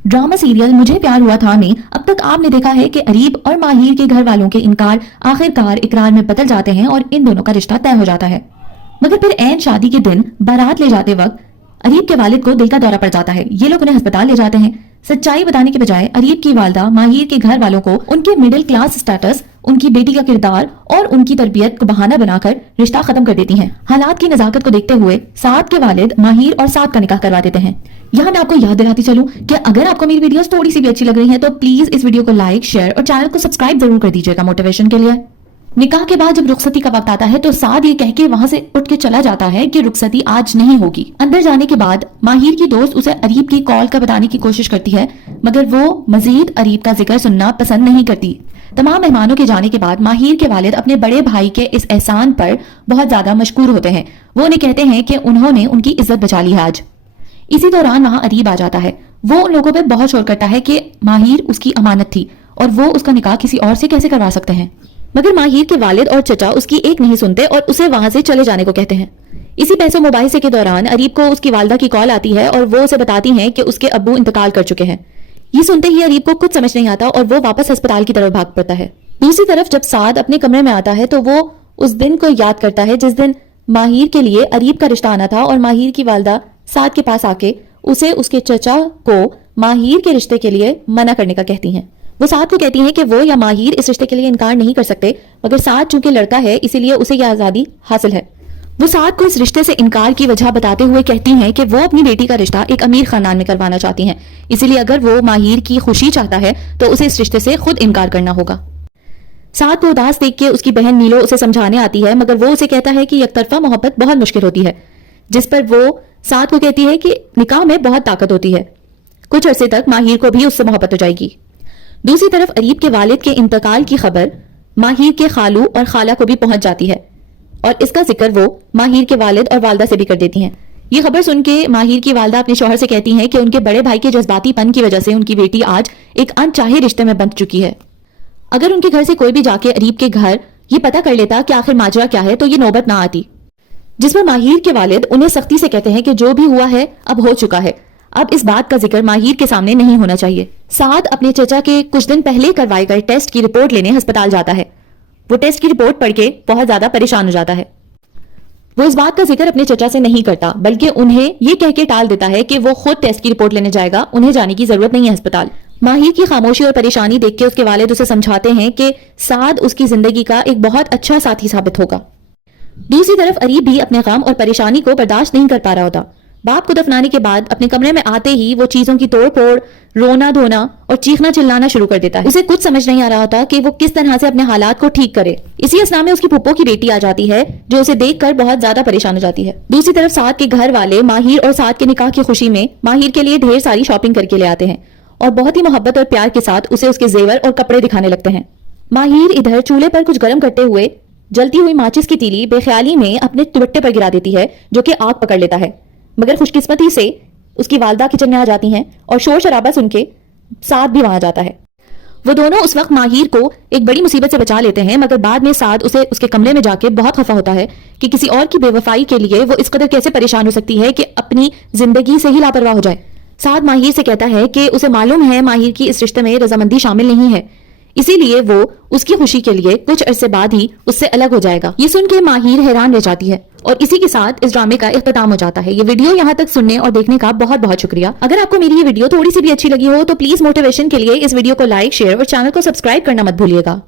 Drama serial मुझे प्यार हुआ था में अब तक आपने देखा है कि अरीब और माहिर के घर वालों के इनकार आखिरकार इकरार में बदल जाते हैं और इन दोनों का रिश्ता तय हो जाता है। मगर फिर ऐन शादी के दिन बारात ले जाते वक्त अरीब के वालिद को दिल का दौरा पड़ जाता है। ये लोग उन्हें अस्पताल ले जाते हैं। सच्चाई बताने के बजाय अरीब की वालदा माहिर के घर वालों को उनके मिडिल क्लास स्टेटस, उनकी बेटी का किरदार और उनकी तरबियत को बहाना बनाकर रिश्ता खत्म कर देती हैं। हालात की नजाकत को देखते हुए साद के वालिद माहिर और साद का निकाह करवा देते हैं। यहाँ मैं आपको याद दिलाती चलूं कि अगर आपको मेरी वीडियोस थोड़ी सी भी अच्छी लग रही हैं तो प्लीज इस वीडियो को लाइक, शेयर और चैनल को सब्सक्राइब जरूर कर दीजिएगा मोटिवेशन के लिए। निकाह के बाद जब रुखसती का वक्त आता है तो साद ये कह के वहां से उठ के चला जाता है कि रुखसती आज नहीं होगी। अंदर जाने के बाद माहिर की दोस्त उसे अरीब की कॉल का बताने की कोशिश करती है, मगर वो मजीद अरीब का जिक्र सुनना पसंद नहीं करती। तमाम मेहमानों के जाने के बाद माहिर के वालिद अपने बड़े भाई के इस एहसान पर बहुत ज्यादा मशकूर होते हैं। वो उन्हें कहते हैं कि उन्होंने उनकी इज्जत बचा ली है आज। इसी दौरान वहां अरीब आ जाता है। वो उन लोगों पर बहुत शोर करता है कि माहिर उसकी अमानत थी और वो उसका निकाह किसी और से कैसे करवा सकते हैं। मगर माहिर के वालिद और चचा उसकी एक नहीं सुनते और उसे वहां से चले जाने को कहते हैं। इसी पैसों मुबाहिसे के दौरान अरीब को उसकी वालदा की कॉल आती है और वो उसे बताती हैं कि उसके अब्बू इंतकाल कर चुके हैं। ये सुनते ही अरीब को कुछ समझ नहीं आता और वो वापस अस्पताल की तरफ भाग पड़ता है। दूसरी तरफ जब साद अपने कमरे में आता है तो वो उस दिन को याद करता है जिस दिन माहिर के लिए अरीब का रिश्ता आना था और माहिर की वालदा साद के पास आके उसे उसके चचा को माहिर के रिश्ते के लिए मना करने का कहती हैं। वो साद को कहती हैं कि वो या माहिर इस रिश्ते के लिए इनकार नहीं कर सकते, मगर साद चूंकि लड़का है इसीलिए उसे यह आजादी हासिल है। वो साद को इस रिश्ते से इनकार की वजह बताते हुए कहती हैं कि वो अपनी बेटी का रिश्ता एक अमीर खानदान में करवाना चाहती हैं, इसीलिए अगर वो माहिर की खुशी चाहता है तो उसे इस रिश्ते से खुद इनकार करना होगा। साद को उदास देख के उसकी बहन नीलो उसे समझाने आती है, मगर वो उसे कहता है कि यकतरफा मोहब्बत बहुत मुश्किल होती है, जिस पर वो साद को कहती है कि निकाह में बहुत ताकत होती है, कुछ अरसे तक माहिर को भी उससे मोहब्बत हो जाएगी। दूसरी तरफ अरीब के वालिद के इंतकाल की खबर माहिर के खालू और खाला को भी पहुंच जाती है और इसका जिक्र वो माहिर के वालिद और वालदा से भी कर देती हैं। ये खबर सुन के माहिर की वालदा अपने शौहर से कहती हैं कि उनके बड़े भाई के जज्बातीपन की वजह से उनकी बेटी आज एक अनचाहे रिश्ते में बंध चुकी है। अगर उनके घर से कोई भी जाके अरीब के घर ये पता कर लेता कि आखिर माजरा क्या है तो ये नौबत ना आती। जिस पर माहिर के वालिद उन्हें सख्ती से कहते हैं कि जो भी हुआ है अब हो चुका है, अब इस बात का जिक्र माहिर के सामने नहीं होना चाहिए। साद अपने चचा के कुछ दिन पहले करवाए गए टेस्ट की रिपोर्ट लेने अस्पताल जाता है। वो टेस्ट की रिपोर्ट पढ़ के बहुत ज्यादा परेशान हो जाता है। वो इस बात का जिक्र अपने चचा से नहीं करता, बल्कि उन्हें ये कह के टाल देता है कि वो खुद टेस्ट की रिपोर्ट लेने जाएगा, उन्हें जाने की जरूरत नहीं है अस्पताल। माहिर की खामोशी और परेशानी देख के उसके वालिद उसे समझाते हैं कि साद उसकी जिंदगी का एक बहुत अच्छा साथी साबित होगा। दूसरी तरफ अरीब भी अपने गम और परेशानी को बर्दाश्त नहीं कर पा रहा होता। बाप को दफनाने के बाद अपने कमरे में आते ही वो चीजों की तोड़ फोड़, रोना धोना और चीखना चिल्लाना शुरू कर देता है। उसे कुछ समझ नहीं आ रहा होता कि वो किस तरह से अपने हालात को ठीक करे। इसी असना में उसकी फुप्पो की बेटी आ जाती है जो उसे देखकर बहुत ज्यादा परेशान हो जाती है। दूसरी तरफ साद के घर वाले माहिर और साद के निकाह की खुशी में माहिर के लिए ढेर सारी शॉपिंग करके ले आते हैं और बहुत ही मोहब्बत और प्यार के साथ उसे उसके जेवर और कपड़े दिखाने लगते हैं। माहिर इधर चूल्हे पर कुछ गर्म करते हुए जलती हुई माचिस की तीली बेख्याली में अपने दुपट्टे पर गिरा देती है, जो कि आग पकड़ लेता है। मगर खुशकिस्मती से उसकी वालदा किचन में आ जाती हैं और शोर शराबा सुन के साद भी वहां जाता है। वो दोनों उस वक्त माहिर को एक बड़ी मुसीबत से बचा लेते हैं, मगर बाद में साद उसे उसके कमरे में जाके बहुत खफा होता है कि किसी और की बेवफाई के लिए वो इस कदर कैसे परेशान हो सकती है कि अपनी जिंदगी से ही लापरवाह हो जाए। साद माहिर से कहता है कि उसे मालूम है माहिर की इस रिश्ते में रजामंदी शामिल नहीं है, इसीलिए वो उसकी खुशी के लिए कुछ अरसे बाद ही उससे अलग हो जाएगा। ये सुन के माहिर हैरान रह जाती है और इसी के साथ इस ड्रामे का इख्तिताम हो जाता है। ये वीडियो यहाँ तक सुनने और देखने का बहुत बहुत शुक्रिया। अगर आपको मेरी ये वीडियो थोड़ी सी भी अच्छी लगी हो तो प्लीज मोटिवेशन के लिए इस वीडियो को लाइक, शेयर और चैनल को सब्सक्राइब करना मत भूलिएगा।